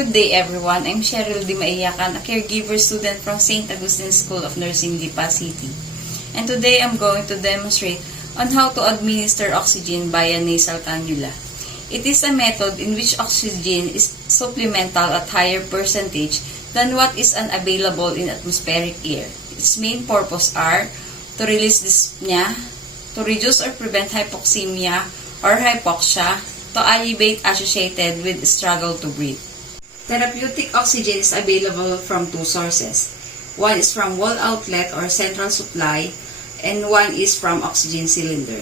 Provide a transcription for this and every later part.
Good day everyone, I'm Cheryl Di Maiyakan, a caregiver student from St. Augustine School of Nursing, Lipa City. And today I'm going to demonstrate on how to administer oxygen via nasal cannula. It is a method in which oxygen is supplemental at higher percentage than what is unavailable in atmospheric air. Its main purpose are to release dyspnea, to reduce or prevent hypoxemia or hypoxia, to alleviate associated with struggle to breathe. Therapeutic oxygen is available from two sources. One is from wall outlet or central supply, and one is from oxygen cylinder.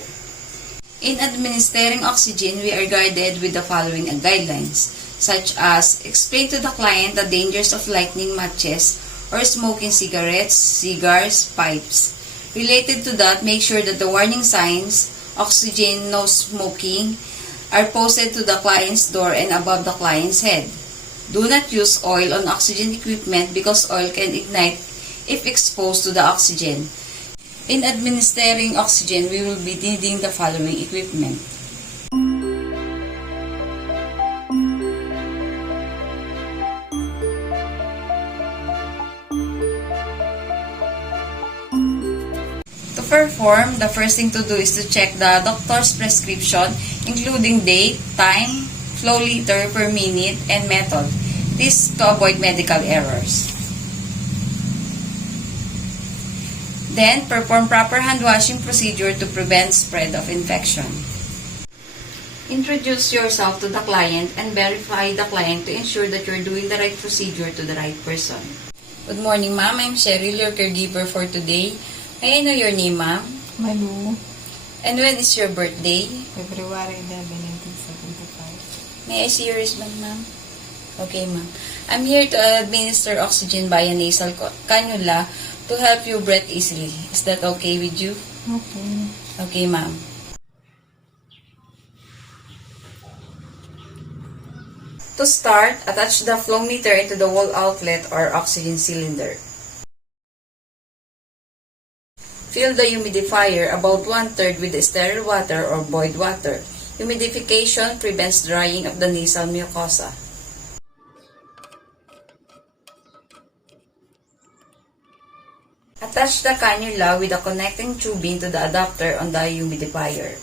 In administering oxygen, we are guided with the following guidelines, such as explain to the client the dangers of lighting matches or smoking cigarettes, cigars, pipes. Related to that, make sure that the warning signs, oxygen, no smoking, are posted to the client's door and above the client's head. Do not use oil on oxygen equipment because oil can ignite if exposed to the oxygen. In administering oxygen, we will be needing the following equipment. To perform, the first thing to do is to check the doctor's prescription, including date, time, flow liter per minute, and method. This to avoid medical errors. Then, perform proper hand washing procedure to prevent spread of infection. Introduce yourself to the client and verify the client to ensure that you're doing the right procedure to the right person. Good morning, ma'am. I'm Cheryl, your caregiver for today. May I know your name, ma'am? Malu, And when is your birthday? February 11, 1975. May I see your wristband, ma'am? Okay, ma'am. I'm here to administer oxygen via nasal cannula to help you breathe easily. Is that okay with you? Okay. Okay, ma'am. To start, attach the flow meter into the wall outlet or oxygen cylinder. Fill the humidifier about 1/3 with sterile water or boiled water. Humidification prevents drying of the nasal mucosa. Attach the cannula with a connecting tubing to the adapter on the humidifier.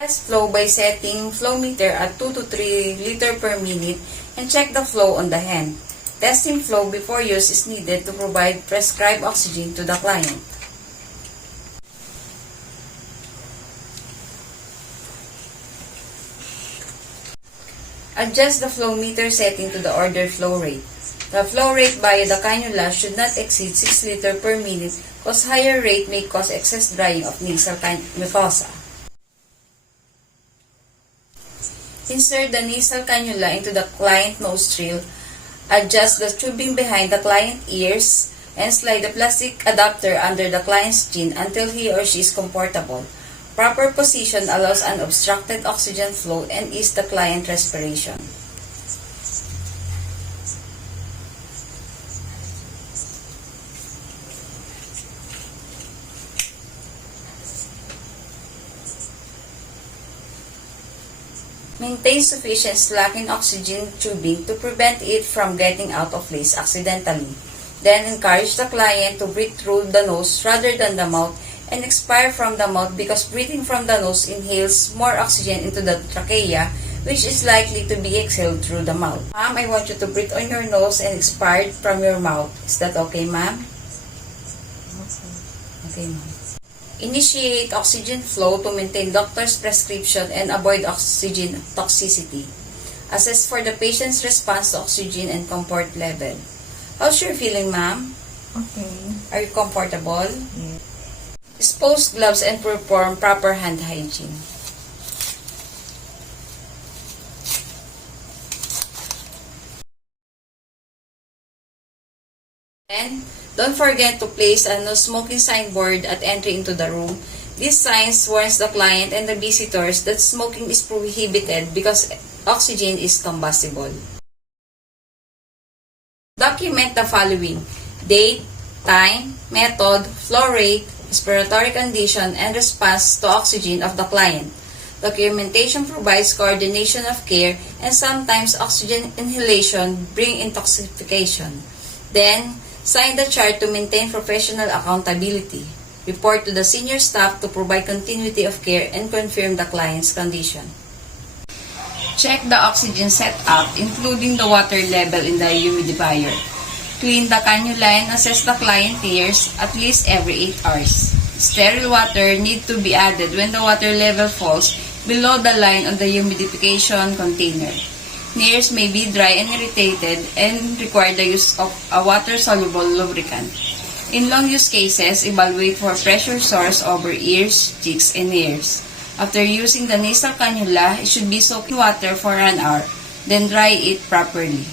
Test flow by setting flow meter at 2 to 3 liter per minute and check the flow on the hand. Testing flow before use is needed to provide prescribed oxygen to the client. Adjust the flow meter setting to the ordered flow rate. The flow rate via the cannula should not exceed 6 liter per minute because higher rate may cause excess drying of nasal mucosa. Insert the nasal cannula into the client nostril. Adjust the tubing behind the client ears and slide the plastic adapter under the client's chin until he or she is comfortable. Proper position allows unobstructed oxygen flow and ease the client respiration. Maintain sufficient slack in oxygen tubing to prevent it from getting out of place accidentally. Then encourage the client to breathe through the nose rather than the mouth and expire from the mouth because breathing from the nose inhales more oxygen into the trachea, which is likely to be exhaled through the mouth. Ma'am, I want you to breathe on your nose and expire from your mouth. Is that okay, ma'am? Okay. Okay, ma'am. Initiate oxygen flow to maintain doctor's prescription and avoid oxygen toxicity. Assess for the patient's response to oxygen and comfort level. How's your feeling, ma'am? Okay. Are you comfortable? Yeah. Dispose gloves and perform proper hand hygiene. And don't forget to place a no smoking signboard at entry into the room. This sign warns the client and the visitors that smoking is prohibited because oxygen is combustible. Document the following: date, time, method, flow rate, respiratory condition, and response to oxygen of the client. Documentation provides coordination of care, and sometimes oxygen inhalation bring intoxication. Then, sign the chart to maintain professional accountability. Report to the senior staff to provide continuity of care and confirm the client's condition. Check the oxygen setup, including the water level in the humidifier. Clean the cannula and assess the client tears at least every 8 hours. Sterile water need to be added when the water level falls below the line on the humidification container. Nares may be dry and irritated and require the use of a water-soluble lubricant. In long-use cases, evaluate for pressure sores over ears, cheeks, and ears. After using the nasal cannula, it should be soaked in water for an hour, then dry it properly.